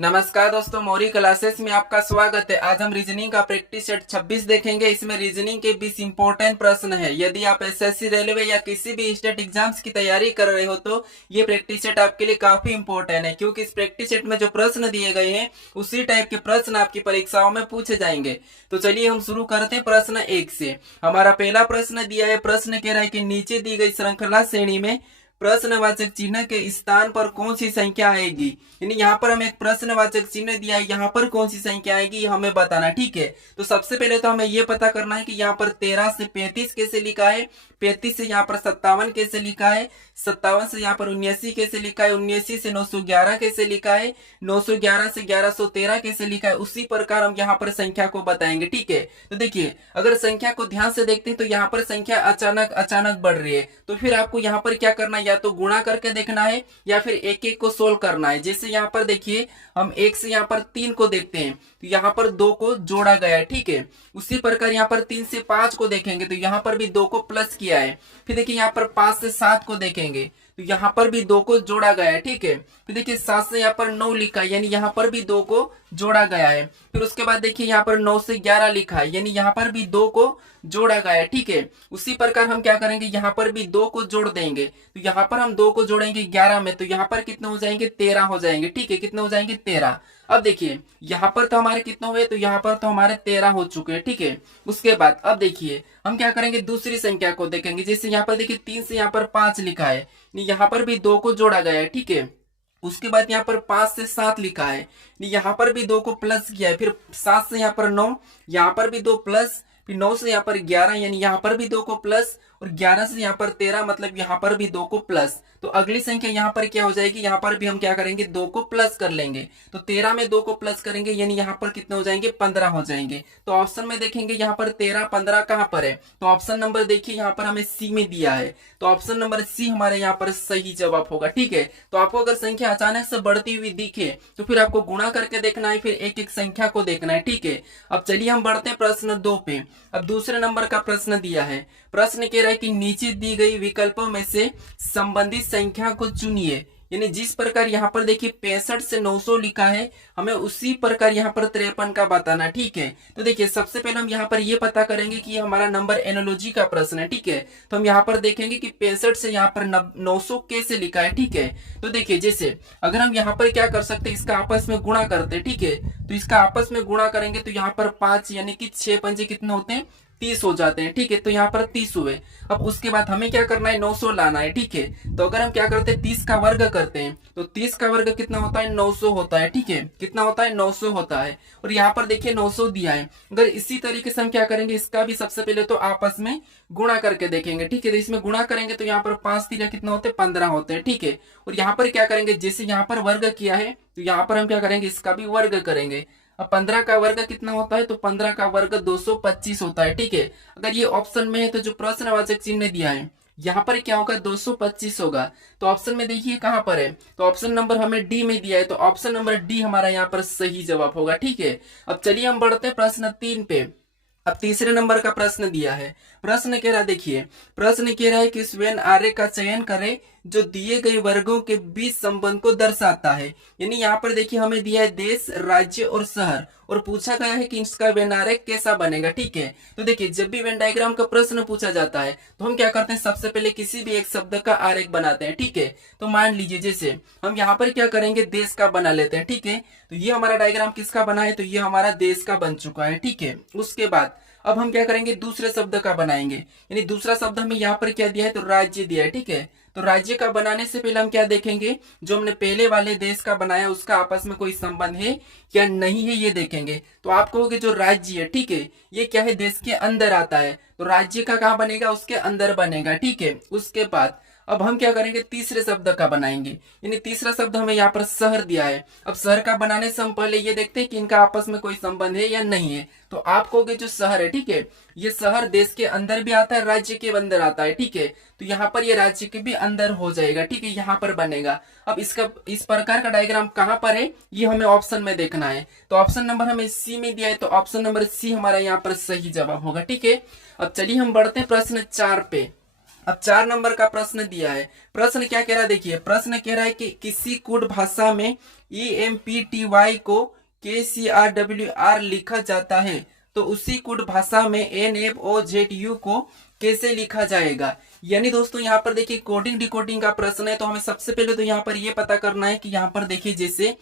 नमस्कार दोस्तों, मौरी क्लासेस में आपका स्वागत है। आज हम रीजनिंग का प्रैक्टिस सेट 26 देखेंगे। इसमें रीजनिंग के 20 इंपॉर्टेंट प्रश्न है। यदि आप एसएससी, रेलवे या किसी भी स्टेट एग्जाम्स की तैयारी कर रहे हो तो ये प्रैक्टिस सेट आपके लिए काफी इंपॉर्टेंट है, क्योंकि इस प्रैक्टिस सेट में जो प्रश्न दिए गए हैं उसी टाइप के प्रश्न आपकी परीक्षाओं में पूछे जाएंगे। तो चलिए हम शुरू करते हैं प्रश्न 1 से। हमारा पहला प्रश्न दिया है। प्रश्न कह रहा है कि नीचे दी गई श्रृंखला श्रेणी में प्रश्नवाचक चिन्ह के स्थान पर कौन सी संख्या आएगी। यानी यहाँ पर हमें एक प्रश्नवाचक चिन्ह दिया है, यहाँ पर कौन सी संख्या आएगी ये हमें बताना। ठीक है, तो सबसे पहले तो हमें ये पता करना है कि यहाँ पर 13 से 35 कैसे लिखा है, 35 से यहाँ पर 57 कैसे लिखा है, 57 से यहाँ पर 79 कैसे लिखा है, 79 से 911 कैसे लिखा है, 911 से 1113 कैसे लिखा है। उसी प्रकार हम यहाँ पर संख्या को बताएंगे। ठीक है, तो देखिए अगर संख्या को ध्यान से देखते हैं तो यहाँ पर संख्या अचानक अचानक बढ़ रही है, तो फिर आपको यहाँ पर क्या करना है, या तो गुणा करके देखना है या फिर एक एक को सोल्व करना है। जैसे यहाँ पर देखिए हम 1 से यहाँ पर 3 को देखते हैं तो यहाँ पर 2 को जोड़ा गया है। ठीक है, उसी प्रकार यहाँ पर 3 से 5 को देखेंगे तो यहाँ पर भी 2 को प्लस किया है। फिर देखिए यहाँ पर 5 से 7 को देखेंगे तो यहाँ पर भी 2 को जोड़ा गया है। ठीक है, फिर देखिए 7 से यहाँ पर 9 लिखा है, यानी यहाँ पर भी 2 को जोड़ा गया है। फिर उसके बाद देखिए यहाँ पर 9 से 11 लिखा है, यानी यहाँ पर भी 2 को जोड़ा गया है। ठीक है, उसी प्रकार हम क्या करेंगे, यहाँ पर भी 2 को जोड़ देंगे तो यहाँ पर हम 2 को जोड़ेंगे 11 में, तो यहाँ पर कितने हो जाएंगे, 13 हो जाएंगे। ठीक है, कितने हो जाएंगे, 13। अब देखिए यहाँ पर तो हमारे कितने हुए, तो यहाँ पर तो हमारे 13 हो चुके हैं। ठीक है, उसके बाद अब देखिए हम क्या करेंगे, दूसरी संख्या को देखेंगे। जैसे यहाँ पर देखिए 3 से यहाँ पर 5 लिखा है, यहाँ पर भी 2 को जोड़ा गया है। ठीक है, उसके बाद यहाँ पर 5 से 7 लिखा है, यहाँ पर भी 2 को प्लस किया है। फिर 7 से यहाँ पर 9, यहाँ पर भी 2 प्लस, फिर 9 से यहाँ पर 11, यानी यहाँ पर भी 2 को प्लस, और 11 से यहाँ पर 13, मतलब यहाँ पर भी 2 को प्लस। तो अगली संख्या यहाँ पर क्या हो जाएगी, यहाँ पर भी हम क्या करेंगे, 2 को प्लस कर लेंगे। तो 13 में 2 को प्लस करेंगे, यानी यहाँ पर कितने हो जाएंगे, 15 हो जाएंगे। तो ऑप्शन में देखेंगे यहाँ पर 13 15 कहाँ पर है, तो ऑप्शन नंबर देखिए यहाँ पर हमें सी में दिया है, तो ऑप्शन नंबर सी हमारे यहाँ पर सही जवाब होगा। ठीक है, तो आपको अगर संख्या अचानक से बढ़ती हुई दिखे तो फिर आपको गुणा करके देखना है, फिर एक एक संख्या को देखना है। ठीक है, अब चलिए हम बढ़ते हैं प्रश्न 2 पे। अब दूसरे नंबर का प्रश्न दिया है। प्रश्न कह रहा है कि नीचे दी गई विकल्पों में से संबंधित संख्या को चुनिए। यानी जिस प्रकार यहाँ पर देखिए 65 से 900 लिखा है, हमें उसी प्रकार यहाँ पर 53 का बताना। ठीक है, तो देखिए सबसे पहले हम यहाँ पर ये पता करेंगे कि हमारा नंबर एनोलॉजी का प्रश्न है। ठीक है, तो हम यहाँ पर देखेंगे कि 65 से यहाँ पर 900 कैसे लिखा है। ठीक है, तो देखिए जैसे अगर हम यहाँ पर क्या कर सकते हैं, इसका आपस में गुणा करते हैं। ठीक है, तो इसका आपस में गुणा करेंगे तो यहाँ पर 5 यानी कि 6 पंजे कितने होते हैं, 30 हो जाते हैं। ठीक है, तो यहाँ पर 30 हुए। अब उसके बाद हमें क्या करना है, 900 लाना है। ठीक है, तो अगर हम क्या करते हैं, 30 का वर्ग करते हैं तो 30 का वर्ग कितना होता है, 900 होता है। ठीक है, कितना होता है, 900 होता है। और यहाँ पर देखिए 900 दिया है। अगर इसी तरीके से हम क्या करेंगे, इसका भी सबसे पहले तो आपस में गुणा करके देखेंगे। ठीक है, तो इसमें गुणा करेंगे तो यहाँ पर 5 3 कितना होते हैं, 15 होते हैं। ठीक है, और यहाँ पर क्या करेंगे, जैसे यहाँ पर वर्ग किया है तो यहाँ पर हम क्या करेंगे, इसका भी वर्ग करेंगे। अब 15 का वर्ग कितना होता है, तो 15 का वर्ग 225 होता है। ठीक है, अगर ये ऑप्शन में है तो जो प्रश्नवाचक चिन्ह दिया है यहाँ पर क्या होगा, 225 होगा। तो ऑप्शन में देखिए कहां पर है, तो ऑप्शन नंबर हमें डी में दिया है, तो ऑप्शन नंबर डी हमारा यहाँ पर सही जवाब होगा। ठीक है, अब चलिए हम बढ़ते हैं प्रश्न 3 पे। अब तीसरे नंबर का प्रश्न दिया है। प्रश्न कह रहा है, देखिए प्रश्न कह रहा है कि स्वेन आर्य का चयन करें जो दिए गए वर्गों के बीच संबंध को दर्शाता है। यानी यहाँ पर देखिए हमें दिया है देश, राज्य और शहर, और पूछा गया है कि इसका वेन आरेख कैसा बनेगा। ठीक है, तो देखिए जब भी वेन डायग्राम का प्रश्न पूछा जाता है तो हम क्या करते हैं, सबसे पहले किसी भी एक शब्द का आरेख बनाते हैं। ठीक है, तो मान लीजिए जैसे हम यहाँ पर क्या करेंगे, देश का बना लेते हैं। ठीक है, तो ये हमारा डायग्राम किसका बना है, तो ये हमारा देश का बन चुका है। ठीक है, उसके बाद अब हम क्या करेंगे, दूसरे शब्द का बनाएंगे। यानी दूसरा शब्द हमें यहाँ पर क्या दिया है, तो राज्य दिया है। ठीक है, तो राज्य का बनाने से पहले हम क्या देखेंगे, जो हमने पहले वाले देश का बनाया उसका आपस में कोई संबंध है या नहीं है ये देखेंगे। तो आप कहोगे जो राज्य है, ठीक है, ये क्या है, देश के अंदर आता है, तो राज्य का कहाँ बनेगा, उसके अंदर बनेगा। ठीक है, उसके बाद अब हम क्या करेंगे, तीसरे शब्द का बनाएंगे। यानी तीसरा शब्द हमें यहाँ पर शहर दिया है। अब शहर का बनाने से हम पहले ये देखते हैं कि इनका आपस में कोई संबंध है या नहीं है। तो आप कहोगे जो शहर है, ठीक है, ये शहर देश के अंदर भी आता है, राज्य के अंदर आता है। ठीक है, तो यहाँ पर ये राज्य के भी अंदर हो जाएगा। ठीक है, यहाँ पर बनेगा। अब इसका इस प्रकार का डायग्राम कहाँ पर है, ये हमें ऑप्शन में देखना है। तो ऑप्शन नंबर हमें सी में दिया है, तो ऑप्शन नंबर सी हमारा यहाँ पर सही जवाब होगा। ठीक है, अब चलिए हम बढ़ते हैं प्रश्न 4 पे। अब 4 नंबर का प्रश्न दिया है। प्रश्न क्या कह रहा है, देखिए प्रश्न कह रहा है कि किसी कोड भाषा में EMPTY को KCRWR लिखा जाता है, तो उसी कोड भाषा में NFOZU को कैसे लिखा जाएगा। यानी दोस्तों यहाँ पर देखिए कोडिंग डिकोडिंग का प्रश्न है, तो हमें सबसे पहले तो यहाँ पर ये पता करना है कि यहाँ पर देखिए जैसे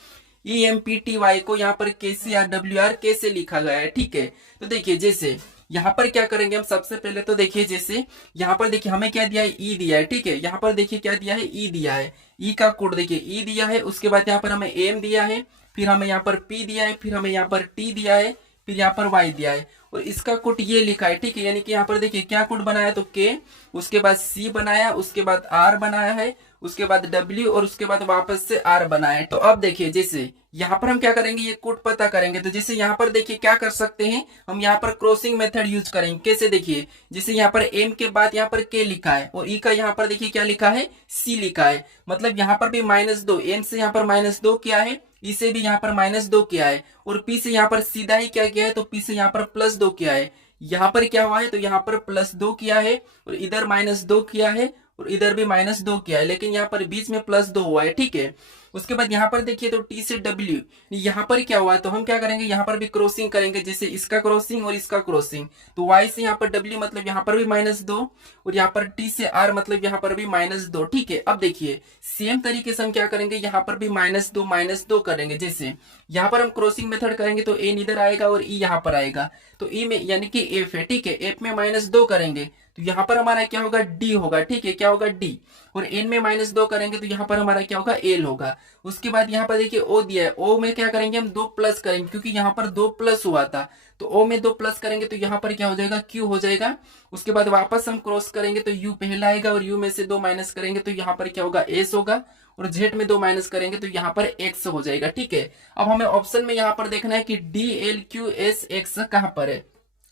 EMPTY को यहाँ पर KCRWR कैसे लिखा गया है। ठीक है, तो देखिए जैसे यहाँ पर क्या करेंगे हम, सबसे पहले तो देखिए जैसे यहाँ पर देखिए हमें क्या दिया है, ई दिया है। ठीक है, यहाँ पर देखिए क्या दिया है, ई दिया है। ई का कोड देखिए ई दिया है, उसके बाद यहाँ पर हमें एम दिया है, फिर हमें यहाँ पर पी दिया है, फिर हमें यहाँ पर टी दिया है, फिर यहाँ पर वाई दिया है, और इसका कोड ये लिखा है। ठीक है, यानी कि यहाँ पर देखिए क्या कोड बनाया, तो के, उसके बाद सी बनाया, उसके बाद आर बनाया है, उसके बाद डब्ल्यू, और उसके बाद वापस से आर बनाया है। तो अब देखिए जैसे यहाँ पर हम क्या करेंगे, ये कोड पता करेंगे। तो जैसे यहाँ पर देखिए क्या कर सकते हैं हम, यहाँ पर क्रॉसिंग मेथड यूज करेंगे। कैसे, देखिए जैसे यहाँ पर एम के बाद यहाँ पर के लिखा है, और ई का यहाँ पर देखिए क्या लिखा है, सी लिखा है। मतलब यहाँ पर भी -2, एम से यहाँ पर -2 किया है, ई से भी यहाँ पर -2 किया है, और पी से यहाँ पर सीधा ही क्या किया है, तो पी से यहाँ पर +2 किया है। यहाँ पर क्या हुआ है, तो यहाँ पर +2 किया है, और इधर -2 किया है, और इधर भी -2 किया है, लेकिन यहाँ पर बीच में +2 हुआ है। ठीक है, उसके बाद यहाँ पर देखिए तो टी से डब्ल्यू, यहाँ पर क्या हुआ है, तो हम क्या करेंगे, यहाँ पर भी क्रॉसिंग करेंगे, जैसे इसका क्रॉसिंग और इसका क्रॉसिंग। तो वाई से यहाँ पर डब्ल्यू मतलब यहाँ पर भी -2, और यहाँ पर टी से आर मतलब यहाँ पर भी -2। ठीक है, अब देखिए सेम तरीके से हम क्या करेंगे, यहाँ पर भी -2 करेंगे। जैसे यहाँ पर हम क्रॉसिंग मेथड करेंगे तो ए इधर आएगा और ई यहाँ पर आएगा, तो ई में यानी कि एफ है। ठीक है, एफ में -2 करेंगे तो यहाँ पर हमारा क्या होगा, डी होगा। ठीक है, क्या होगा, डी, और एन में -2 करेंगे तो यहाँ पर हमारा क्या होगा, एल होगा। उसके बाद यहाँ पर देखिए ओ दिया है, ओ में क्या करेंगे हम, 2 प्लस करेंगे, क्योंकि यहाँ पर 2 प्लस हुआ था, तो ओ में 2 प्लस करेंगे तो यहाँ पर क्या हो जाएगा, क्यू हो जाएगा। उसके बाद वापस हम क्रॉस करेंगे तो यू पहला आएगा, और यू में से 2 माइनस करेंगे तो यहाँ पर क्या होगा, एस होगा, और जेड में 2 माइनस करेंगे तो यहाँ पर एक्स हो जाएगा। ठीक है, अब हमें ऑप्शन में यहाँ पर देखना है कि D L Q S x कहाँ पर है।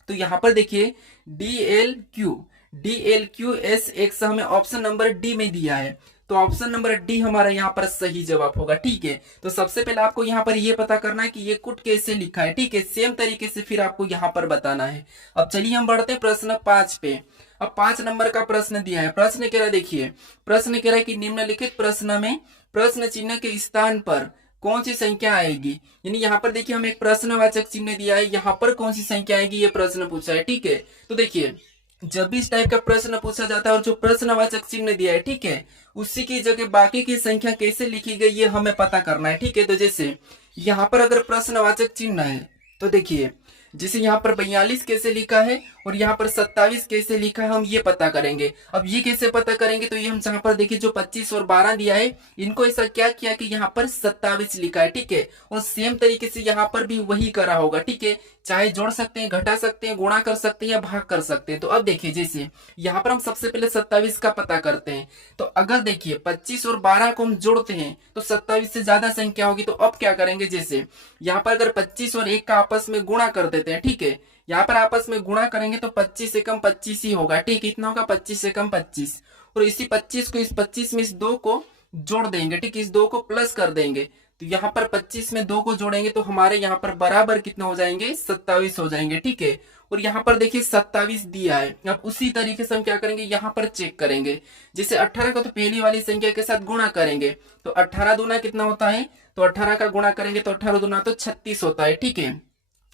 तो यहाँ पर देखिए DLQSX हमें ऑप्शन नंबर डी में दिया है, तो ऑप्शन नंबर डी हमारा यहाँ पर सही जवाब होगा। ठीक है, तो सबसे पहले आपको यहाँ पर ये पता करना है कि ये कोड कैसे लिखा है। ठीक है, सेम तरीके से फिर आपको यहाँ पर बताना है। अब चलिए हम बढ़ते हैं प्रश्न 5 पे। अब 5 नंबर का प्रश्न दिया है। प्रश्न कह रहा है, देखिए प्रश्न कह रहा है कि निम्नलिखित प्रश्न में प्रश्न चिन्ह के स्थान पर कौन सी संख्या आएगी। यानी यहाँ पर देखिए हमें एक प्रश्नवाचक चिन्ह दिया है, यहाँ पर कौन सी संख्या आएगी ये प्रश्न पूछा है। ठीक है, तो देखिए जब भी इस टाइप का प्रश्न पूछा जाता है और जो प्रश्नवाचक चिन्ह दिया है, ठीक है, उसी की जगह बाकी की संख्या कैसे लिखी गई ये हमें पता करना है। ठीक है, तो जैसे यहाँ पर अगर प्रश्नवाचक चिन्ह है तो देखिए जैसे यहाँ पर 42 कैसे लिखा है और यहाँ पर 27 कैसे लिखा है, हम ये पता करेंगे। अब ये कैसे पता करेंगे, तो ये हम जहाँ पर देखिए जो 25 और 12 दिया है, इनको ऐसा क्या किया कि यहाँ पर 27 लिखा है। ठीक है, और सेम तरीके से यहाँ पर भी वही करा होगा। ठीक है, चाहे जोड़ सकते हैं, घटा सकते हैं, गुणा कर सकते हैं या भाग कर सकते हैं। तो अब देखिए जैसे यहाँ पर हम सबसे पहले 27 का पता करते हैं, तो अगर देखिए 25 और 12 को हम जोड़ते हैं तो 27 से ज्यादा संख्या होगी। तो अब क्या करेंगे, जैसे यहाँ पर अगर 25 और 1 का आपस में गुणा कर देते हैं, ठीक है, यहाँ पर आपस में गुणा करेंगे तो 25 से कम 25 ही होगा। ठीक, इतना होगा 25 से कम 25, और इसी 25 को इस 25 में इस 2 को जोड़ देंगे। ठीक, इस 2 को प्लस कर देंगे, तो यहाँ पर 25 में 2 को जोड़ेंगे तो हमारे यहाँ पर बराबर कितना हो जाएंगे, 27 हो जाएंगे। ठीक है, और यहाँ पर देखिए 27 दिया है। अब उसी तरीके से हम क्या करेंगे, यहाँ पर चेक करेंगे। जैसे 18 को तो पहली वाली संख्या के साथ गुणा करेंगे, तो 18 दूना कितना होता है, तो 18 का गुणा करेंगे तो 18 दूना तो 36 होता है। ठीक है,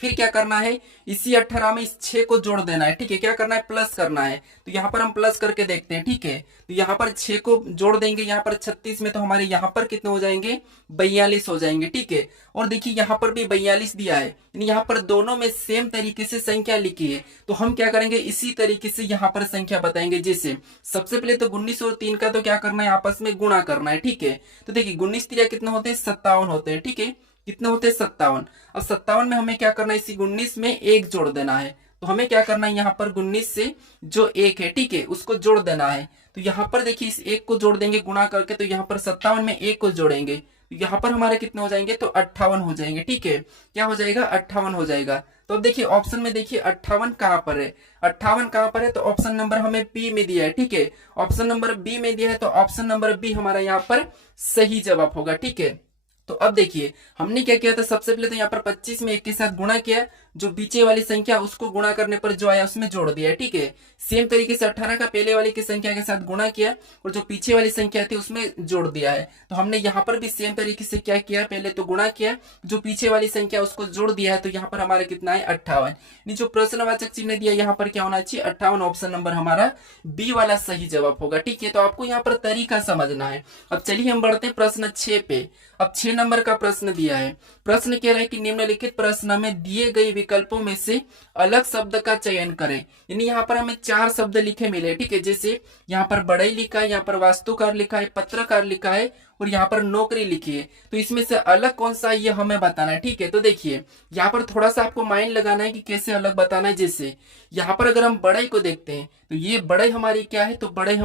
फिर क्या करना है, इसी 18 में इस 6 को जोड़ देना है। ठीक है, क्या करना है, प्लस करना है। तो यहाँ पर हम प्लस करके देखते हैं। ठीक है, तो यहाँ पर 6 को जोड़ देंगे यहाँ पर 36 में, तो हमारे यहाँ पर कितने हो जाएंगे, 42 हो जाएंगे। ठीक है, और देखिए यहाँ पर भी 42 दिया है, यानी यहाँ पर दोनों में सेम तरीके से संख्या लिखी है। तो हम क्या करेंगे, इसी तरीके से यहाँ पर संख्या बताएंगे। जैसे सबसे पहले तो 19 और 3 का तो क्या करना है, आपस में गुणा करना है। ठीक है, तो देखिए 19 3 कितना होते हैं, 57 होते हैं। ठीक है, कितने होते हैं, 57। अब 57 में हमें क्या करना है, इसी 19 में 1 जोड़ देना है। तो हमें क्या करना है, यहाँ पर 19 से जो 1 है, ठीक है, उसको जोड़ देना है। तो यहाँ पर देखिए इस 1 को जोड़ देंगे गुणा करके, तो यहाँ पर 57 में 1 को जोड़ेंगे, तो यहाँ पर हमारे कितने हो जाएंगे, तो 58 हो जाएंगे। ठीक है, क्या हो जाएगा, 58 हो जाएगा। तो अब देखिए ऑप्शन में देखिए 58 कहाँ पर है, 58 कहाँ पर है, तो ऑप्शन नंबर हमें बी में दिया है। ठीक है, ऑप्शन नंबर बी में दिया है, तो ऑप्शन नंबर बी हमारा यहाँ पर सही जवाब होगा। ठीक है, तो अब देखिए हमने क्या किया था, सबसे पहले तो यहाँ पर 25 में 1 के साथ गुणा किया, जो पीछे वाली संख्या उसको गुणा करने पर जो आया उसमें जोड़ दिया है, ठीक है। सेम तरीके से 18 का पहले वाली की संख्या के साथ गुणा किया और जो पीछे वाली संख्या थी उसमें जोड़ दिया है। तो हमने यहाँ पर भी सेम तरीके से क्या किया, पहले तो गुणा किया, जो पीछे वाली संख्या उसको जोड़ दिया है। तो यहाँ पर हमारा कितना है 58। जो प्रश्नवाचक चिन्ह दिया यहाँ पर क्या होना चाहिए 58। ऑप्शन नंबर हमारा बी वाला सही जवाब होगा, ठीक है। तो आपको यहाँ पर तरीका समझना है। अब चलिए हम बढ़ते हैं प्रश्न 6 पे। अब 6 नंबर का प्रश्न दिया है। प्रश्न कह रहा है कि निम्नलिखित प्रश्न में दिए गए विकल्पों में से अलग शब्द का चयन करें। यानी यहाँ पर हमें 4 शब्द लिखे मिले, ठीक है। जैसे यहाँ पर बढ़ई लिखा है, यहाँ पर वास्तुकार लिखा है, पत्रकार लिखा है और यहाँ पर नौकरी लिखी है। तो इसमें से अलग कौन सा ये हमें बताना है, ठीक है। तो देखिए यहाँ पर थोड़ा सा आपको माइंड लगाना है कि कैसे अलग बताना है। जैसे यहाँ पर अगर हम बढ़ई को देखते हैं तो ये बढ़ई हमारी क्या है, तो बढ़ई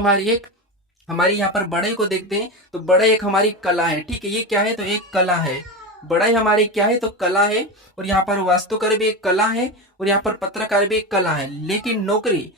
हमारी यहाँ पर बढ़ई को देखते हैं तो बढ़ई एक हमारी कला है, ठीक है। ये क्या है, तो एक कला है। बढ़ई हमारी क्या है, तो कला है। और यहाँ पर वास्तुकार भी एक कला है और यहाँ पर पत्रकार भी एक कला है। लेकिन नौकरी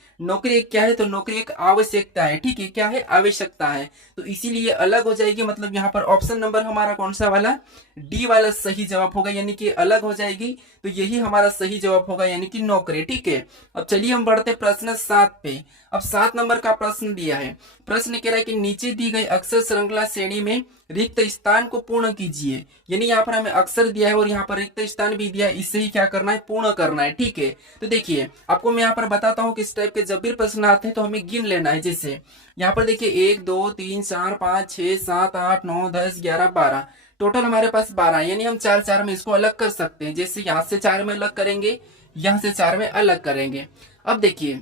एक क्या है, तो नौकरी एक आवश्यकता है, ठीक है। क्या है, आवश्यकता है। तो इसीलिए अलग हो जाएगी। मतलब यहाँ पर ऑप्शन नंबर हमारा कौन सा वाला, डी वाला सही जवाब होगा, यानी कि अलग हो जाएगी। तो यही हमारा सही जवाब होगा, यानी कि नौकरी, ठीक है। अब चलिए हम बढ़ते प्रश्न 7 पे। अब 7 नंबर का प्रश्न दिया है। प्रश्न कह रहा है कि नीचे दी गई अक्षर श्रृंखला श्रेणी में रिक्त स्थान को पूर्ण कीजिए। यानी यहाँ पर हमें अक्षर दिया है और यहाँ पर रिक्त स्थान भी दिया है, इससे ही क्या करना है, पूर्ण करना है, ठीक है। तो देखिए आपको मैं यहाँ पर बताता हूँ कि इस टाइप के जब भी प्रश्न आते हैं तो हमें गिन लेना है। जैसे यहाँ पर देखिए 1 2 3 4 5 6 7 8 9 10 11 12, टोटल हमारे पास 12। यानी हम 4 में इसको अलग कर सकते हैं। जैसे यहाँ से 4 में अलग करेंगे, यहाँ से 4 में अलग करेंगे। अब देखिए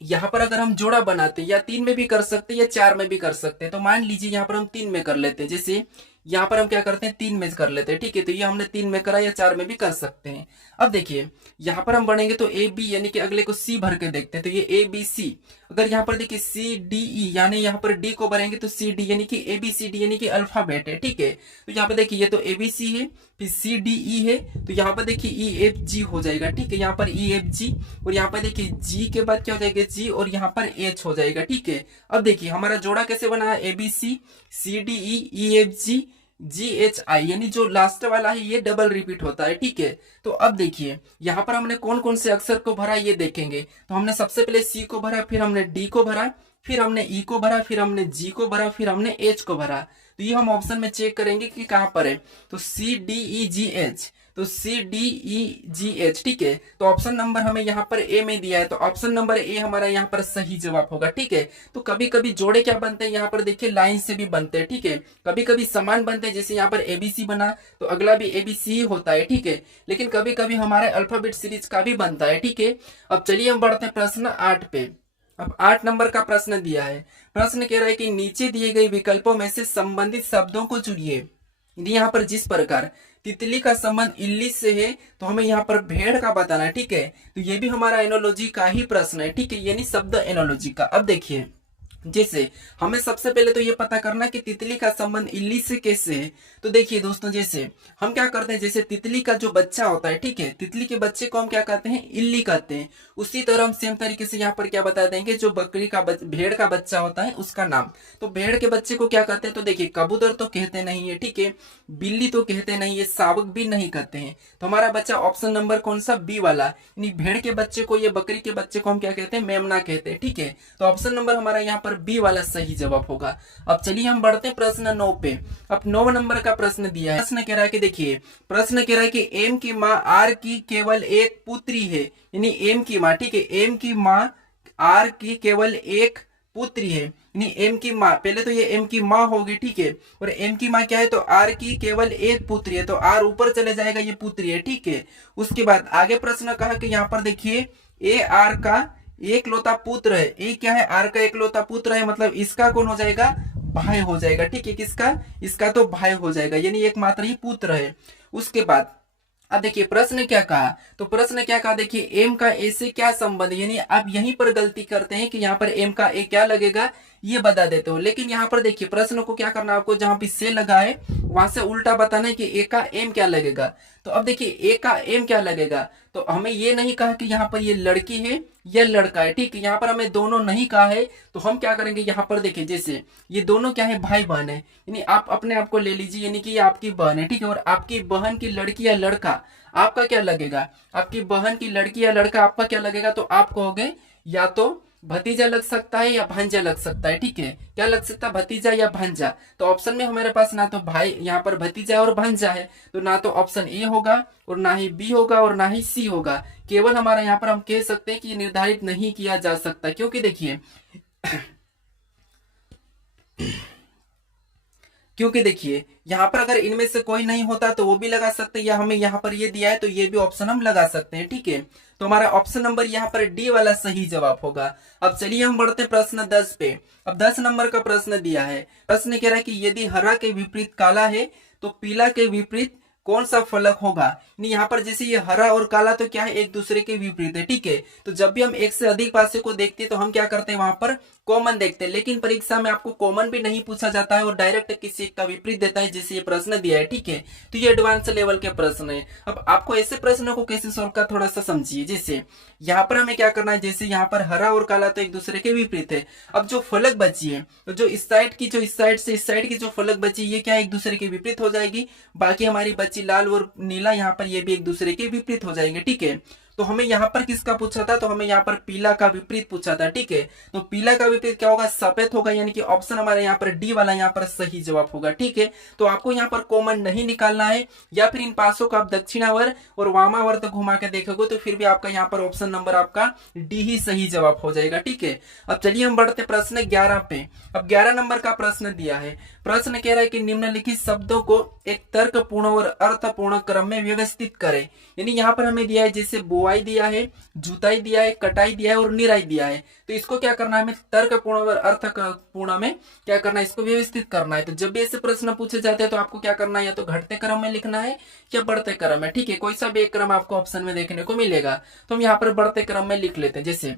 यहाँ पर अगर हम जोड़ा बनाते हैं या 3 में भी कर सकते हैं या 4 में भी कर सकते हैं। तो मान लीजिए यहाँ पर हम 3 में कर लेते हैं। जैसे यहाँ पर हम क्या करते हैं, 3 में कर लेते हैं, ठीक है। तो ये हमने 3 में करा या 4 में भी कर सकते हैं। अब देखिए यहाँ पर हम बढ़ेंगे तो ए बी, यानी कि अगले को सी भर के देखते हैं। तो ये ए बी सी। अगर यहाँ पर देखिए सी डी ई, यानी यहाँ पर डी को भरेंगे तो सी डी, यानी कि ए बी सी डी, यानी कि अल्फाबेट है, ठीक है। तो यहाँ पर देखिए ये तो ए बी सी है, फिर सी डी ई है, तो यहाँ पर देखिए ई एफ जी हो जाएगा, ठीक है। यहाँ पर ई एफ जी और यहाँ पर देखिए जी के बाद क्या हो जाएगा, जी, और यहाँ पर एच हो जाएगा, ठीक है। अब देखिए हमारा जोड़ा कैसे बना है, A B C D E F G G H I, यानी जो लास्ट वाला है ये डबल रिपीट होता है, ठीक है। तो अब देखिए यहाँ पर हमने कौन कौन से अक्षर को भरा ये देखेंगे। तो हमने सबसे पहले सी को भरा, फिर हमने डी को भरा, फिर हमने ई को भरा, फिर हमने जी को भरा, फिर हमने एच को भरा। तो ये हम ऑप्शन में चेक करेंगे कि कहाँ पर है। तो सी डी ई जी एच, तो सी डी ई जी एच, ठीक है। तो ऑप्शन नंबर हमें यहाँ पर ए में दिया है, तो ऑप्शन नंबर ए हमारा यहाँ पर सही जवाब होगा, ठीक है। तो कभी कभी जोड़े क्या बनते हैं, यहाँ पर देखिए लाइन से भी बनते हैं, ठीक है। कभी कभी समान बनते हैं, जैसे यहाँ पर एबीसी बना तो अगला भी एबीसी ही होता है, ठीक है। लेकिन कभी कभी हमारे अल्फाबेट सीरीज का भी बनता है, ठीक है। अब चलिए हम बढ़ते हैं प्रश्न 8 पे। अब 8 नंबर का प्रश्न दिया है। प्रश्न कह रहा है कि नीचे दिए गए विकल्पों में से संबंधित शब्दों को चुनिए। यहाँ पर जिस प्रकार तितली का संबंध इल्ली से है तो हमें यहाँ पर भेड़ का बताना है, ठीक है। तो ये भी हमारा एनोलॉजी का ही प्रश्न है, ठीक है, यानी शब्द एनोलॉजी का। अब देखिए जैसे हमें सबसे पहले तो ये पता करना कि तितली का संबंध इल्ली से कैसे है। तो देखिए दोस्तों, जैसे हम क्या करते हैं, जैसे तितली का जो बच्चा होता है, ठीक है, तितली के बच्चे को हम क्या कहते हैं, इल्ली कहते हैं। उसी तरह हम सेम तरीके से यहाँ पर क्या बता देंगे, जो बकरी का भेड़ का बच्चा होता है उसका नाम। तो भेड़ के बच्चे को क्या कहते हैं, तो देखिए कबूतर तो कहते नहीं है, ठीक है, बिल्ली तो कहते नहीं है, शावक भी नहीं कहते हैं। तो हमारा बच्चा ऑप्शन नंबर कौन सा, बी वाला, यानी भेड़ के बच्चे को या बकरी के बच्चे को हम क्या कहते हैं, मेमना कहते हैं, ठीक है। तो ऑप्शन नंबर हमारा यहाँ पर बी वाला सही जवाब होगा। अब चलिए हम बढ़ते हैं प्रश्न 9 पे। अब 9 नंबर का प्रश्न दिया है। प्रश्न कह रहा है कि देखिए, प्रश्न कह रहा है कि एम की माँ आर की केवल एक पुत्री है, यानी एम की माँ, ठीक है, एम की माँ आर की केवल एक पुत्री है, यानी एम की माँ, पहले तो ये एम की माँ होगी, ठीक है, और एम की माँ क्या है, तो आर की केवल एक पुत्री है, तो आर ऊपर चले जाएगा, ये पुत्री है, ठीक है। उसके बाद आगे प्रश्न कहा कि यहाँ पर देखिए ए आर का एक लौता पुत्र है। ए क्या है, आर का एक लौता पुत्र है, मतलब इसका कौन हो जाएगा, भाई हो जाएगा, ठीक है। किसका, इसका तो भाई हो जाएगा, यानी एकमात्र ही पुत्र है। उसके बाद अब देखिए प्रश्न क्या कहा, तो प्रश्न क्या कहा, देखिए एम का ए से क्या संबंध, यानी आप यहीं पर गलती करते हैं कि यहाँ पर एम का ए क्या लगेगा ये बता देते हो। लेकिन यहाँ पर देखिए प्रश्न को क्या करना, आपको जहां पे से लगा है वहां से उल्टा बताना है कि ए का एम क्या लगेगा। तो अब देखिए ए का एम क्या लगेगा, तो हमें ये नहीं कहा कि यहाँ पर ये लड़की है या लड़का है, ठीक है। यहाँ पर हमें दोनों नहीं कहा है, तो हम क्या करेंगे, यहाँ पर देखिए जैसे ये दोनों क्या है, भाई बहन है, यानी आप अपने आप को ले लीजिए, यानी कि ये आपकी बहन है, ठीक है। और आपकी बहन की लड़की या लड़का आपका क्या लगेगा, आपकी बहन की लड़की या लड़का आपका क्या लगेगा, तो आप कहोगे या तो भतीजा लग सकता है या भांजा लग सकता है, ठीक है। क्या लग सकता है, भतीजा या भांजा। तो ऑप्शन में हमारे पास ना तो भाई यहाँ पर भतीजा और भांजा है, तो ना तो ऑप्शन ए होगा और ना ही बी होगा और ना ही सी होगा। केवल हमारा यहाँ पर हम कह सकते हैं कि ये निर्धारित नहीं किया जा सकता, क्योंकि देखिए क्योंकि देखिए यहाँ पर अगर इनमें से कोई नहीं होता तो वो भी लगा सकते हैं, या हमें यहाँ पर ये दिया है तो ये भी ऑप्शन हम लगा सकते हैं, ठीक है। तो हमारा ऑप्शन नंबर यहाँ पर डी वाला सही जवाब होगा। अब चलिए हम बढ़ते हैं प्रश्न 10 पे। अब 10 नंबर का प्रश्न दिया है। प्रश्न कह रहा है कि यदि हरा के विपरीत काला है तो पीला के विपरीत कौन सा फलक होगा। यहाँ पर जैसे ये हरा और काला तो क्या है, एक दूसरे के विपरीत है, ठीक है। तो जब भी हम एक से अधिक राशि को देखते हैं तो हम क्या करते हैं, वहां पर कॉमन देखते हैं। लेकिन परीक्षा में आपको कॉमन भी नहीं पूछा जाता है और डायरेक्ट किसी एक का विपरीत देता है, जैसे ये प्रश्न दिया है, ठीक है। तो ये एडवांस लेवल के प्रश्न है। अब आपको ऐसे प्रश्नों को कैसे सोल्व कर थोड़ा सा समझिए। जैसे यहाँ पर हमें क्या करना है, जैसे यहाँ पर हरा और काला तो एक दूसरे के विपरीत है। अब जो फलक बची है, तो जो इस साइड की, जो इस साइड से इस साइड की जो फलक बची, ये क्या एक दूसरे के विपरीत हो जाएगी। बाकी हमारी बची लाल और नीला, यहाँ पर ये भी एक दूसरे के विपरीत हो जाएंगे, ठीक है। तो हमें यहाँ पर किसका पूछा था, तो हमें यहाँ पर पीला का विपरीत पूछा था, ठीक है। तो पीला का विपरीत क्या होगा, सफेद होगा, यानी कि ऑप्शन हमारे यहाँ पर डी वाला यहाँ पर सही जवाब होगा, ठीक है। तो आपको यहाँ पर कॉमन नहीं निकालना है, या फिर इन पासों का आप दक्षिणावर और वामावर्त घुमा के देखोगे तो फिर भी आपका यहाँ पर ऑप्शन नंबर आपका डी ही सही जवाब हो जाएगा, ठीक है। अब चलिए हम बढ़ते प्रश्न 11 पे। अब 11 नंबर का प्रश्न दिया है। प्रश्न कह रहा है कि निम्नलिखित शब्दों को एक तर्कपूर्ण और अर्थपूर्ण क्रम में व्यवस्थित करें। यानी यहाँ पर हमें दिया है, जैसे बुआई दिया है, जुताई दिया है, कटाई दिया है और निराई दिया है। तो इसको क्या करना है, हमें तर्कपूर्ण और अर्थपूर्ण में क्या करना है, इसको व्यवस्थित करना है। तो जब भी ऐसे प्रश्न पूछे जाते हैं तो आपको क्या करना है, या तो घटते क्रम में लिखना है या बढ़ते क्रम में, ठीक है। कोई सा भी एक क्रम आपको ऑप्शन में देखने को मिलेगा। तो हम यहाँ पर बढ़ते क्रम में लिख लेते हैं। जैसे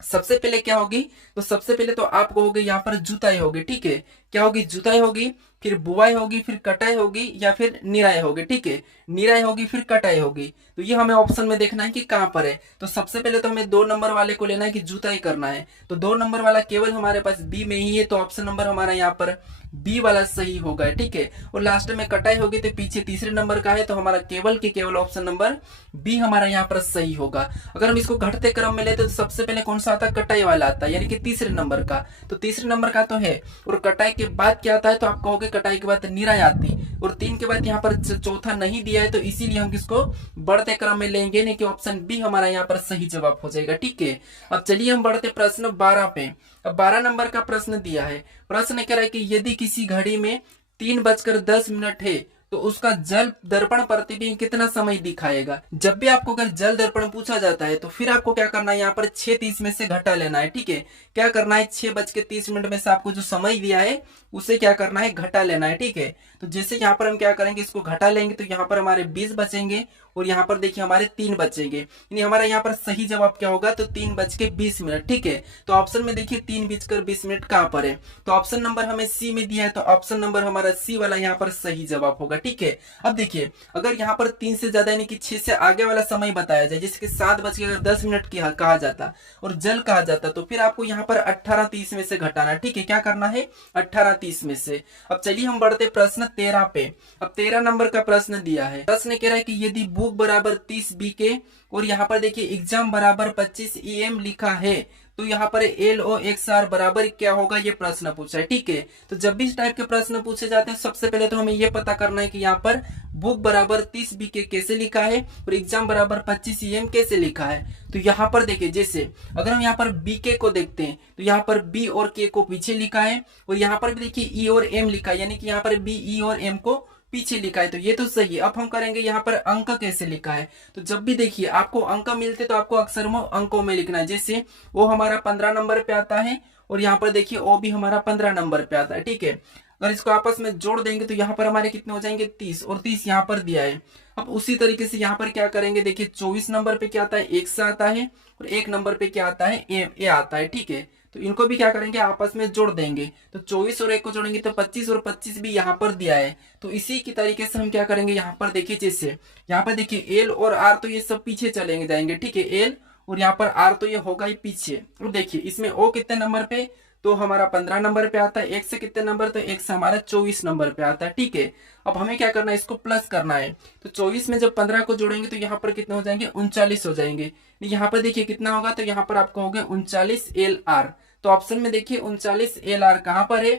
सबसे पहले क्या होगी, तो सबसे पहले तो आप कहोगे यहाँ पर जुताई होगी, ठीक है। क्या होगी, जुताई होगी, फिर बुआई होगी, फिर कटाई होगी, या फिर निराई होगी, ठीक है। निराई होगी फिर कटाई होगी। तो ये हमें ऑप्शन में देखना है कि कहाँ पर है। तो सबसे पहले तो हमें 2 नंबर वाले को लेना है कि जुताई करना है। तो 2 नंबर वाला केवल हमारे पास बी में ही है, तो ऑप्शन नंबर हमारा यहाँ पर बी वाला सही होगा, ठीक है। और लास्ट में कटाई होगी तो पीछे तीसरे नंबर का है, तो हमारा केवल के केवल ऑप्शन नंबर बी हमारा यहाँ पर सही होगा। अगर हम इसको घटते क्रम में लेते तो सबसे पहले कौन सा आता है, कटाई वाला आता है, यानी कि तीसरे नंबर का। तो तीसरे नंबर का तो है। और कटाई के बाद क्या आता है, तो आप कहोगे कटाई के बाद निराई आती, और 3 के बाद यहाँ पर चौथा नहीं दिया है, तो इसीलिए हम किसको बढ़ते क्रम में लेंगे, नहीं कि ऑप्शन बी हमारा यहाँ पर सही जवाब हो जाएगा, ठीक है। अब चलिए हम बढ़ते प्रश्न 12 पे। अब 12 नंबर का प्रश्न दिया है। प्रश्न कह रहा है कि यदि किसी घड़ी में 3:10 है तो उसका जल दर्पण प्रतिबिंब कितना समय दिखाएगा। जब भी आपको अगर जल दर्पण पूछा जाता है तो फिर आपको क्या करना है, यहाँ पर 6:30 में से घटा लेना है, ठीक है। क्या करना है, 6:30 में से आपको जो समय दिया है उसे क्या करना है, घटा लेना है, ठीक है। तो जैसे यहाँ पर हम क्या करेंगे, इसको घटा लेंगे तो यहाँ पर हमारे 20 बचेंगे और यहाँ पर देखिए हमारे 3 बचेंगे। यानी हमारा यहाँ पर सही जवाब क्या होगा, तो 3:20, ठीक है। तो ऑप्शन में देखिए 3:20 कहाँ पर है, तो ऑप्शन नंबर हमें सी में दिया है, तो ऑप्शन नंबर हमारा सी वाला यहाँ पर सही जवाब होगा, ठीक है। अब देखिए अगर यहाँ पर 3 से ज्यादा यानी कि 6 से आगे वाला समय बताया जाए, जैसे कि 7:10 कहा जाता और जल कहा जाता, तो फिर आपको यहाँ पर 18:30 में से घटाना, ठीक है। क्या करना है, 18:30 में से। अब चलिए हम बढ़ते प्रश्न 13 पे। अब 13 नंबर का प्रश्न दिया है। प्रश्न कह रहा है कि यदि बुक बराबर 30 बीके और यहाँ पर देखिए एग्जाम बराबर 25 EM लिखा है तो यहाँ पर LOXR बराबर क्या होगा, ये प्रश्न पूछा है, ठीक है। तो जब भी इस टाइप के प्रश्न पूछे जाते हैं सबसे पहले तो हमें ये पता करना है कि यहाँ पर बुक बराबर 30 बीके कैसे लिखा है और एग्जाम बराबर 25 EM कैसे लिखा है। तो यहाँ पर देखिए जैसे अगर हम यहाँ पर बीके को देखते हैं तो यहाँ पर बी और के को पीछे लिखा है और यहाँ पर भी देखिए ई और एम लिखा है, यानी कि यहाँ पर बी ई और एम को पीछे लिखा है, तो ये तो सही है। अब हम करेंगे यहाँ पर अंक कैसे लिखा है। तो जब भी देखिए आपको अंक मिलते तो आपको अक्षरों अंकों में लिखना है। जैसे वो हमारा 15 नंबर पे आता है और यहाँ पर देखिए ओ भी हमारा 15 नंबर पे आता है, ठीक है। अगर इसको आपस में जोड़ देंगे तो यहाँ पर हमारे कितने हो जाएंगे, 30, और 30 यहाँ पर दिया है। अब उसी तरीके से यहाँ पर क्या करेंगे, देखिए 24 नंबर पे क्या आता है, 1 से आता है और 1 नंबर पे क्या आता है, ए आता है, ठीक है। तो इनको भी क्या करेंगे, आपस में जोड़ देंगे। तो 24 और 1 को जोड़ेंगे तो 25 और 25 भी यहाँ पर दिया है। तो इसी की तरीके से हम क्या करेंगे, यहाँ पर देखिए जैसे यहाँ पर देखिए एल और आर तो ये सब पीछे चलेंगे जाएंगे, ठीक है। एल और यहाँ पर आर तो ये होगा ही पीछे। और देखिए इसमें ओ कितने नंबर पे, तो हमारा 15 नंबर पे आता है। एक से कितने नंबर, तो एक से हमारा 24 नंबर पे आता है। ठीक है, अब हमें क्या करना है, इसको प्लस करना है। तो 24 में जब 15 को जोड़ेंगे तो यहाँ पर कितने हो जाएंगे, 39 हो जाएंगे। यहाँ पर देखिए कितना होगा, तो यहाँ पर आपको हो गया 39 LR। तो ऑप्शन में देखिए 39 LR कहाँ पर है,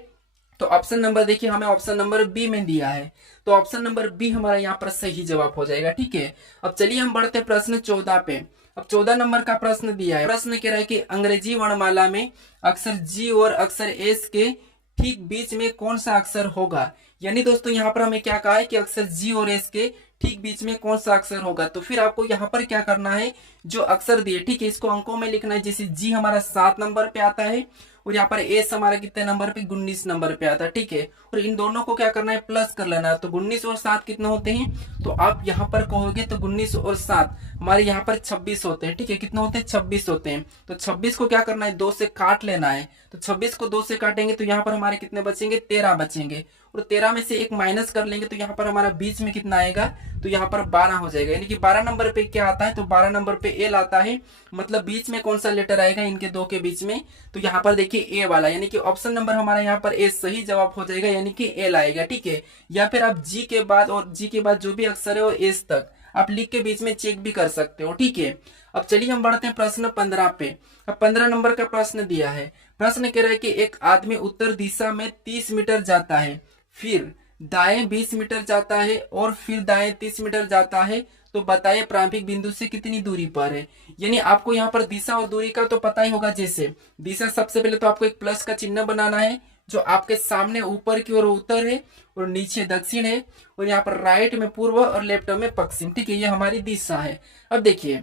तो ऑप्शन नंबर देखिए हमें ऑप्शन नंबर बी में दिया है, तो ऑप्शन नंबर बी हमारा यहाँ पर सही जवाब हो जाएगा। ठीक है, अब चलिए हम बढ़ते हैं प्रश्न 14 पे। अब 14 नंबर का प्रश्न दिया है। प्रश्न कह रहा है कि अंग्रेजी वर्णमाला में अक्षर जी और अक्षर एस के ठीक बीच में कौन सा अक्षर होगा। यानी दोस्तों यहाँ पर हमें क्या कहा है कि अक्षर जी और एस के ठीक बीच में कौन सा अक्षर होगा। तो फिर आपको यहाँ पर क्या करना है, जो अक्षर दिए, ठीक है, इसको अंकों में लिखना है। जैसे जी हमारा 7 नंबर पे आता है और यहाँ पर एस हमारा कितने नंबर पे, 19 नंबर पे आता है। ठीक है, और इन दोनों को क्या करना है, प्लस कर लेना है। तो 19 और 7 कितने होते हैं, तो आप यहाँ पर कहोगे तो 19 और 7 हमारे यहाँ पर 26 होते हैं। ठीक है, कितने होते हैं, 26 होते हैं। तो 26 को क्या करना है, 2 से काट लेना है। तो 26 को 2 से काटेंगे तो यहाँ पर हमारे कितने बचेंगे, 13 बचेंगे। और 13 में से एक माइनस कर लेंगे तो यहाँ पर हमारा बीच में कितना आएगा, तो यहाँ पर 12 हो जाएगा। यानी कि 12 नंबर पे क्या आता है, तो 12 नंबर पे एल आता है। मतलब बीच में कौन सा लेटर आएगा इनके दो के बीच में, तो यहाँ पर देखिए ए वाला, यानी कि ऑप्शन नंबर हमारा यहाँ पर ए सही जवाब हो जाएगा, यानी कि एल आएगा। ठीक है, या फिर आप जी के बाद और जी के बाद जो भी अक्षर है वो एस तक आप लिख के बीच में चेक भी कर सकते हो। ठीक है, अब चलिए हम बढ़ते हैं प्रश्न 15 पे। अब 15 नंबर का प्रश्न दिया है। प्रश्न कह रहा है कि एक आदमी उत्तर दिशा में 30 मीटर जाता है, फिर दाएं 20 मीटर जाता है और फिर दाएं 30 मीटर जाता है, तो बताइए प्रारंभिक बिंदु से कितनी दूरी पर है। यानी आपको यहाँ पर दिशा और दूरी का तो पता ही होगा। जैसे दिशा, सबसे पहले तो आपको एक प्लस का चिन्ह बनाना है, जो आपके सामने ऊपर की ओर उत्तर है और नीचे दक्षिण है, और यहाँ पर राइट में पूर्व और लेफ्ट में पश्चिम। ठीक है, ये हमारी दिशा है। अब देखिए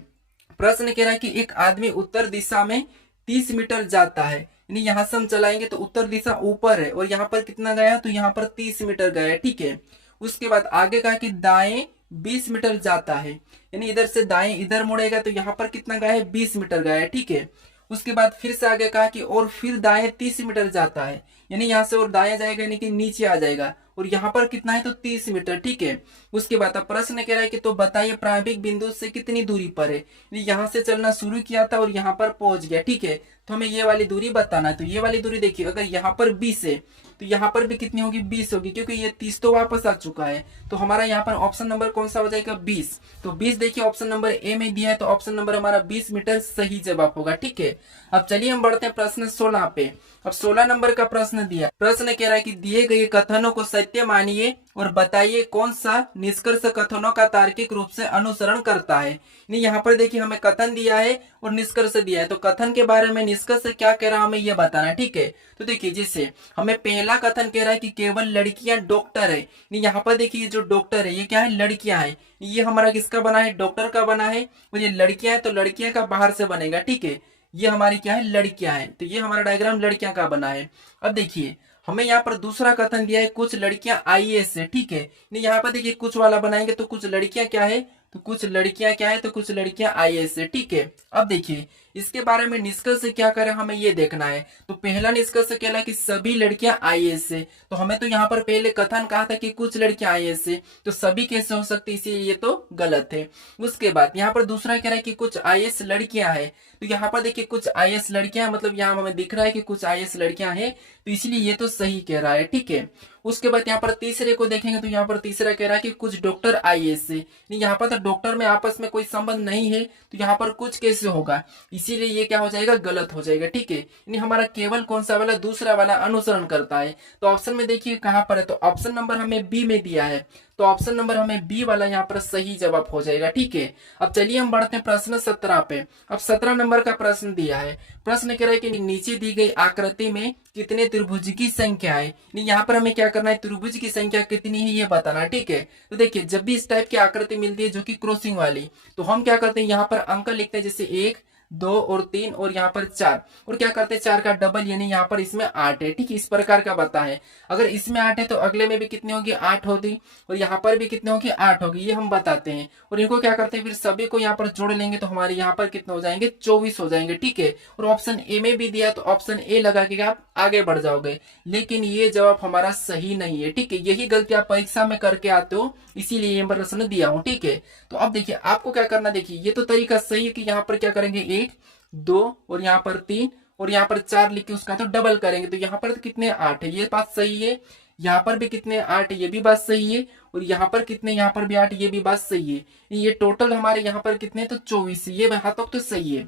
प्रश्न कह रहा है कि एक आदमी उत्तर दिशा में 30 मीटर जाता है, यानी यहाँ से हम चलाएंगे तो उत्तर दिशा ऊपर है और यहाँ पर कितना गया, तो यहाँ पर 30 मीटर गया। ठीक है, उसके बाद आगे कहा कि दाएं 20 मीटर जाता है, यानी इधर से दाएं इधर मुड़ेगा तो यहाँ पर कितना गया है, 20 मीटर गया है। ठीक है, उसके बाद फिर से आगे कहा कि और फिर दाएं 30 मीटर जाता है, यानी यहाँ से और दाएं जाएगा यानी कि नीचे आ जाएगा, और यहाँ पर कितना है, तो 30 मीटर। ठीक है, उसके बाद अब प्रश्न कह रहा है कि तो बताइए प्रारंभिक बिंदु से कितनी दूरी पर है। यहाँ से चलना शुरू किया था और यहाँ पर पहुंच गया। ठीक है, तो हमें ये वाली दूरी बताना है। तो ये वाली दूरी देखिए, अगर यहाँ पर 20 है तो यहाँ पर भी कितनी होगी, 20 होगी, क्योंकि ये 30 तो वापस आ चुका है। तो हमारा यहाँ पर ऑप्शन नंबर कौन सा हो जाएगा, 20। तो 20 देखिए ऑप्शन नंबर ए में दिया है, तो ऑप्शन नंबर हमारा 20 मीटर सही जवाब होगा। ठीक है, अब चलिए हम बढ़ते हैं प्रश्न 16 पे। अब 16 नंबर का प्रश्न दिया। प्रश्न कह रहा है कि दिए गए कथनों को सत्य मानिए और बताइए कौन सा निष्कर्ष कथनों का तार्किक रूप से अनुसरण करता है। यहाँ पर देखिए हमें कथन दिया है और निष्कर्ष दिया है, तो कथन के बारे में निष्कर्ष क्या कह रहा है हमें ये बताना है। ठीक है, तो देखिए जैसे हमें पहला कथन कह रहा है कि केवल लड़कियां डॉक्टर है। यहाँ पर देखिए ये जो डॉक्टर है ये क्या है, लड़कियां है। ये हमारा किसका बना है, डॉक्टर का बना है, और ये लड़कियां है तो लड़कियां का बाहर से बनेगा। ठीक है, ये हमारी क्या है, लड़कियां हैं, तो ये हमारा डायग्राम लड़कियां का बना है। अब देखिए हमें यहाँ पर दूसरा कथन दिया है, कुछ लड़कियां IAS है। ठीक है, यहाँ पर देखिए कुछ वाला बनाएंगे तो कुछ लड़कियां क्या है, तो कुछ लड़कियां क्या है, तो कुछ लड़कियां IAS है। ठीक है, अब देखिए इसके बारे में निष्कर्ष क्या करें हमें ये देखना है। तो पहला निष्कर्ष कहला कि सभी लड़कियां IAS है, तो हमें तो यहाँ पर पहले कथन कहा था कि कुछ लड़कियां IAS है, तो सभी कैसे हो सकती, इसीलिए ये तो गलत है। उसके बाद यहाँ पर दूसरा कह रहा है कि कुछ IAS लड़कियां है, तो यहाँ पर देखिए कुछ IAS लड़कियां, मतलब यहाँ हमें दिख रहा है कि कुछ IAS लड़कियां हैं, तो इसलिए ये तो सही कह रहा है। ठीक है, उसके बाद यहाँ पर तीसरे को देखेंगे तो यहाँ पर तीसरा कह रहा है कि कुछ डॉक्टर IAS है, यहाँ पर तो डॉक्टर में आपस में कोई संबंध नहीं है, तो यहाँ पर कुछ कैसे होगा, इसीलिए ये क्या हो जाएगा, गलत हो जाएगा। ठीक है, यानी हमारा केवल कौन सा वाला, दूसरा वाला अनुसरण करता है। तो ऑप्शन में देखिए कहाँ पर है, तो ऑप्शन नंबर हमें बी में दिया है, तो ऑप्शन नंबर हमें बी वाला यहाँ पर सही जवाब हो जाएगा। ठीक है, अब चलिए हम बढ़ते हैं प्रश्न 17 पे। अब 17 नंबर का प्रश्न दिया है। प्रश्न कह रहा है कि नीचे दी गई आकृति में कितने त्रिभुज की संख्या है। यहाँ पर हमें क्या करना है, त्रिभुज की संख्या कितनी है ये बताना। ठीक है, तो देखिए जब भी इस टाइप की आकृति मिलती है जो कि क्रॉसिंग वाली, तो हम क्या करते हैं, यहाँ पर अंक लिखते हैं, जैसे 1 2 और 3 और यहाँ पर 4, और क्या करते हैं 4 का डबल, यानी यहाँ पर इसमें 8 है। ठीक है, इस प्रकार का बता है। अगर इसमें 8 है तो अगले में भी कितनी होगी, 8 होगी, और यहाँ पर भी कितनी होगी, 8 होगी, ये हम बताते हैं। और इनको क्या करते हैं, फिर सभी को यहाँ पर जोड़ लेंगे तो हमारे यहाँ पर कितने हो जाएंगे, 24 हो जाएंगे। ठीक है, और ऑप्शन ए में भी दिया तो ऑप्शन ए लगा के आप आगे बढ़ जाओगे, लेकिन ये जवाब हमारा सही नहीं है। ठीक है, यही गलती आप परीक्षा में करके आते हो, इसीलिए ये प्रश्न दिया हूँ। ठीक है, तो अब देखिए आपको क्या करना, देखिए ये तो तरीका सही है कि यहाँ पर क्या करेंगे, 8, 2 और यहाँ पर 3 और यहाँ पर 4 लिख के उसका तो डबल करेंगे तो यहाँ पर तो कितने 8 है, ये बात सही है। यहाँ पर भी कितने 8 है, ये भी बात सही है। और यहाँ पर कितने, यहाँ पर भी 8, ये भी बात सही है। ये टोटल हमारे यहाँ पर कितने तो 24 है, ये यहाँ तक तो सही है।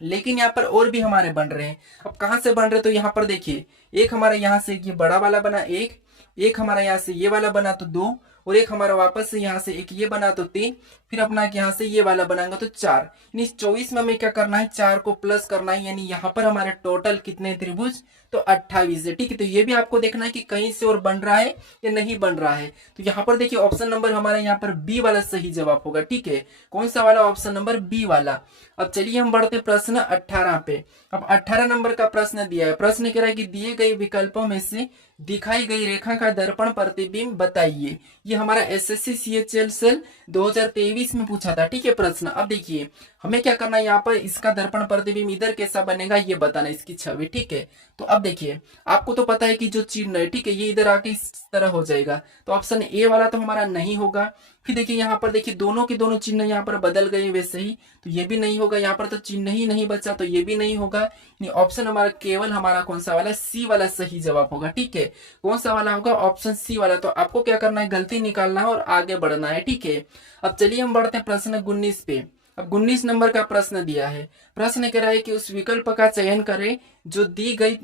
लेकिन यहाँ पर और भी हमारे बन रहे हैं। अब कहाँ से बन रहे तो यहाँ पर देखिए, एक हमारा यहाँ से ये बड़ा वाला बना एक हमारा यहाँ से ये वाला बना तो 2 और एक हमारा वापस से यहाँ से एक ये बना तो 3, फिर अपना यहाँ से ये वाला बनाएंगे तो 4। यानी 24 में हमें क्या करना है, 4 को प्लस करना है। यानी यहाँ पर हमारे टोटल कितने त्रिभुज तो 28 है। ठीक है, तो ये भी आपको देखना है कि कहीं से और बन रहा है या नहीं बन रहा है। तो यहाँ पर देखिए ऑप्शन नंबर हमारा यहाँ पर बी वाला सही जवाब होगा। ठीक है, कौन सा वाला, ऑप्शन नंबर बी वाला। अब चलिए हम बढ़ते प्रश्न 18 पे। अब 18 नंबर का प्रश्न दिया है। प्रश्न कह रहा है कि दिए गए विकल्पों में से दिखाई गई रेखा का दर्पण प्रतिबिंब बताइए। ये हमारा एसएससी सीएचएल सेल 2023 में पूछा था। ठीक है प्रश्न। अब देखिए हमें क्या करना है, यहाँ पर इसका दर्पण प्रतिबिंब इधर कैसा बनेगा ये बताना, इसकी छवि। ठीक है, तो अब देखिए आपको तो पता है कि जो चिन्ह है, ठीक है, ये इधर आके इस तरह हो जाएगा। तो ऑप्शन ए वाला तो हमारा नहीं होगा। फिर देखिए यहाँ पर देखिए दोनों के दोनों चिन्ह यहाँ पर बदल गए वैसे ही, तो ये भी नहीं होगा। यहाँ पर तो चिन्ह ही नहीं बचा, तो ये भी नहीं होगा। ऑप्शन हमारा केवल हमारा कौन सा वाला, सी वाला सही जवाब होगा। ठीक है, कौन सा वाला होगा, ऑप्शन सी वाला। तो आपको क्या करना है, गलती निकालना है और आगे बढ़ना है। ठीक है, अब चलिए हम बढ़ते हैं प्रश्न 19 पे। अब 19 नंबर का प्रश्न दिया है। प्रश्न कह रहा है कि उस विकल्प का चयन करें जो दी गई।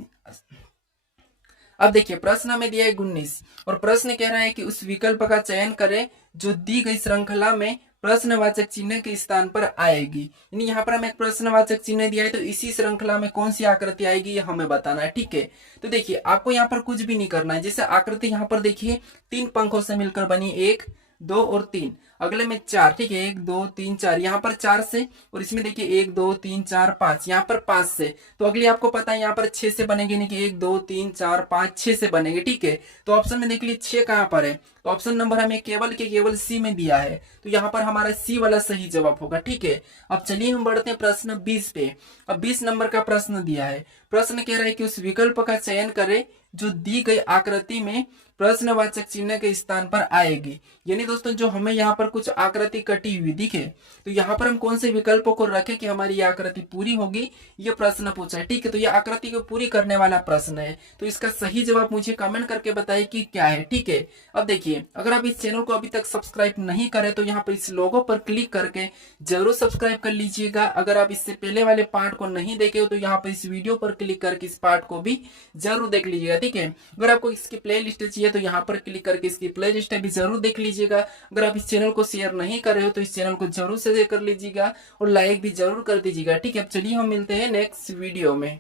अब देखिए प्रश्न में दिया है 19 और प्रश्न कह रहा है कि उस विकल्प का चयन करें जो दी गई श्रृंखला में प्रश्नवाचक चिन्ह के स्थान पर आएगी। यानी यहाँ पर हमें एक प्रश्नवाचक चिन्ह दिया है, तो इसी श्रृंखला में कौन सी आकृति आएगी ये हमें बताना है। ठीक है, तो देखिए आपको यहाँ पर कुछ भी नहीं करना है। जैसे आकृति यहाँ पर देखिए 3 पंखों से मिलकर बनी, 1, 2 और 3, अगले में 4। ठीक है, 1, 2, 3, 4, यहाँ पर 4 से, और इसमें देखिए 1, 2, 3, 4, 5, यहाँ पर 5 से। तो अगली आपको पता है यहाँ पर 6 से बनेगी, नहीं कि 1, 2, 3, 4, 5, 6 से बनेगी। ठीक है, तो ऑप्शन में देख लीजिए 6 कहाँ पर है, तो ऑप्शन नंबर हमें केवल के केवल सी में दिया है, तो यहाँ पर हमारा सी वाला सही जवाब होगा। ठीक है, अब चलिए हम बढ़ते हैं प्रश्न 20 पे। अब 20 नंबर का प्रश्न दिया है। प्रश्न कह रहा है कि उस विकल्प का चयन करें जो दी गई आकृति में प्रश्नवाचक चिन्ह के स्थान पर आएगी। यानी दोस्तों जो हमें यहाँ पर कुछ आकृति कटी हुई दिखे, तो यहाँ पर हम कौन से विकल्पों को रखें कि हमारी ये आकृति पूरी होगी, ये प्रश्न पूछा है। ठीक है, तो ये आकृति को पूरी करने वाला प्रश्न है, तो इसका सही जवाब मुझे कमेंट करके बताइए कि क्या है। ठीक है, अब देखिए अगर आप इस चैनल को अभी तक सब्सक्राइब नहीं करे तो यहाँ पर इस लोगो पर क्लिक करके जरूर सब्सक्राइब कर लीजिएगा। अगर आप इससे पहले वाले पार्ट को नहीं देखे हो तो यहाँ पर इस वीडियो पर क्लिक करके इस पार्ट को भी जरूर देख लीजिएगा। ठीक है, अगर आपको इसकी प्ले लिस्ट चाहिए तो यहाँ पर क्लिक करके इसकी प्ले लिस्ट भी जरूर देख लीजिएगा। अगर आप इस चैनल को शेयर नहीं कर रहे हो तो इस चैनल को जरूर से शेयर कर लीजिएगा और लाइक भी जरूर कर दीजिएगा। ठीक है, अब चलिए हम मिलते हैं नेक्स्ट वीडियो में।